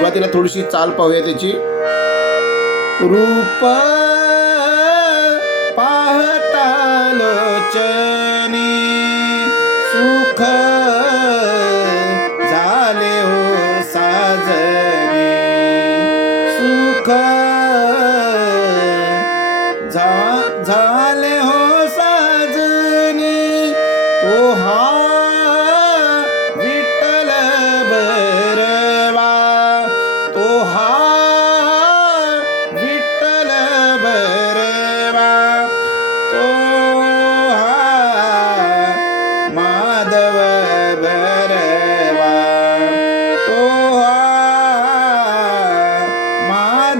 सुरुवातीला थोडीशी चाल पाहूया त्याची. रूप पाहता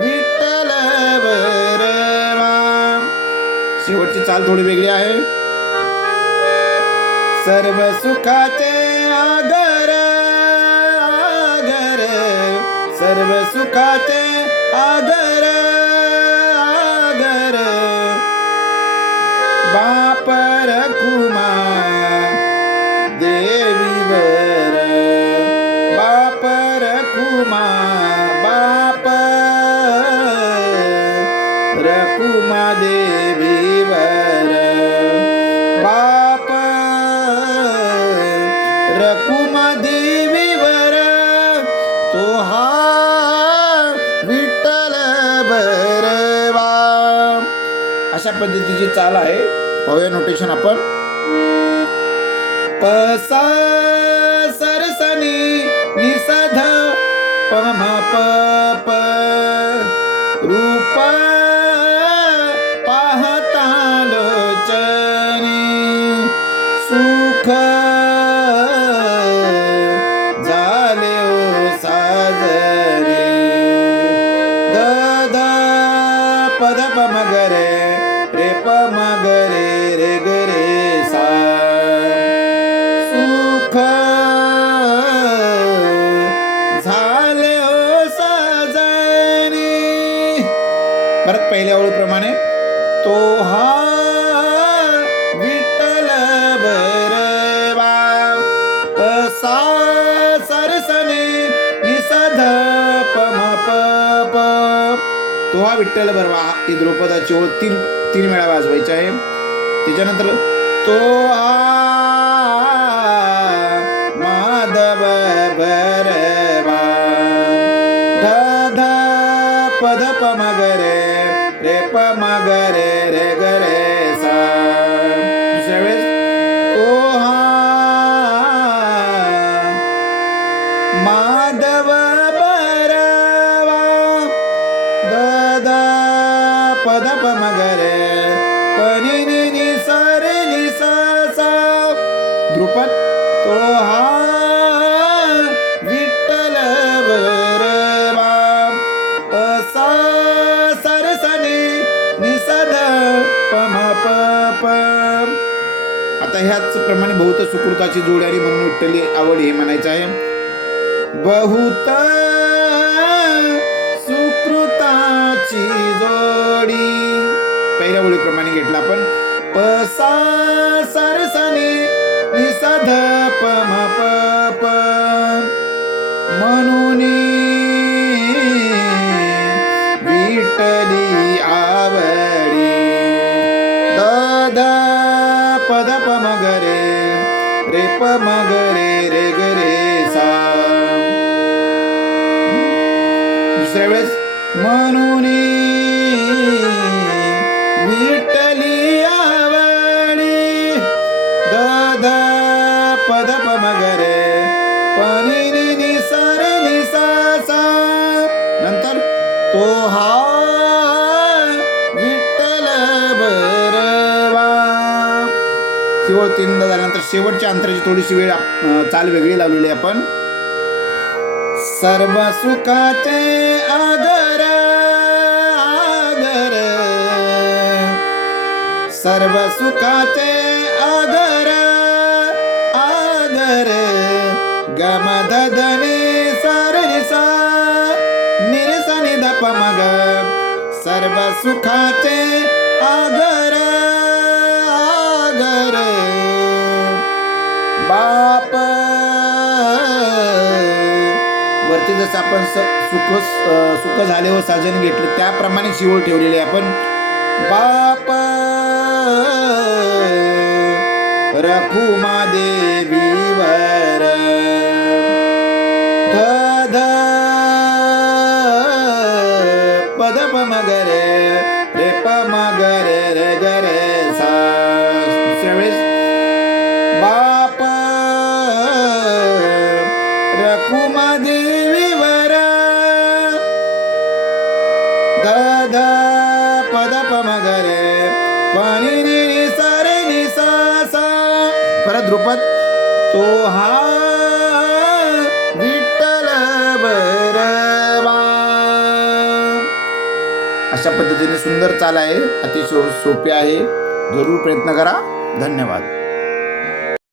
विठ्ठल शेवटची चाल थोडी वेगळी आहे. सर्व सुखाचे आगर आगर सर्व सुखाचे आगर आगर. बा अशा पद्धतीची चाल आहे. पाहूया नोटेशन आपण. पसा सरसनी निसाध पम प प परत तो हा विठ्ठल बरवा सा सरसने निसध पम प प तो हा विठ्ठल बरवा ही द्रौपदाची ओळ तीन तीन वेळा वाजवायची आहे. त्याच्यानंतर तो हा रे प म ग रे रे ग रे सा दुसऱ्या वेळेस तो हा माधव भरवा द पद प म ग रे प नि सा रे नि सा सा ध्रुपद तो हा आता ह्याच प्रमाणे बहुत सुकृताची जोडारी म्हणून उठलेली आवड हे म्हणायचं आहे. बहुत सुकृताची जोडी. पहिल्या ओळीप्रमाणे घेतला आपण. पसा रे प म ग रे रे ग रे सा. दुसऱ्या वेळेस म्हणून विठ्ठली आवडी द ध पद प म ग रे प नि सा नंतर तो हा शिवळ तीनदा झाल्यानंतर शेवटच्या अंतराची थोडीशी वेळ चाल वेगळी लावलेली आहे आपण. सर्व सुखाचे आगर आगर. सर्व सुखाचे आगर आगर. गमधने सारसा निरसा निधप मग सर्व सुखाचे आगर. वरती जसं आपण स सुख सुख झाले व साजन घेतले त्याप्रमाणे शिवळ ठेवलेले आहे आपण. बाप रखुमा देवीवर ध ध पद प म रे रे प रे सा. ध पद पमगरे म सरे रे पाणी नि सा परत ध्रुपद तो हा विठ्ठल बरवा अशा पद्धतीने सुंदर चाल आहे. अतिशय सोपे आहे. जरूर प्रयत्न करा. धन्यवाद.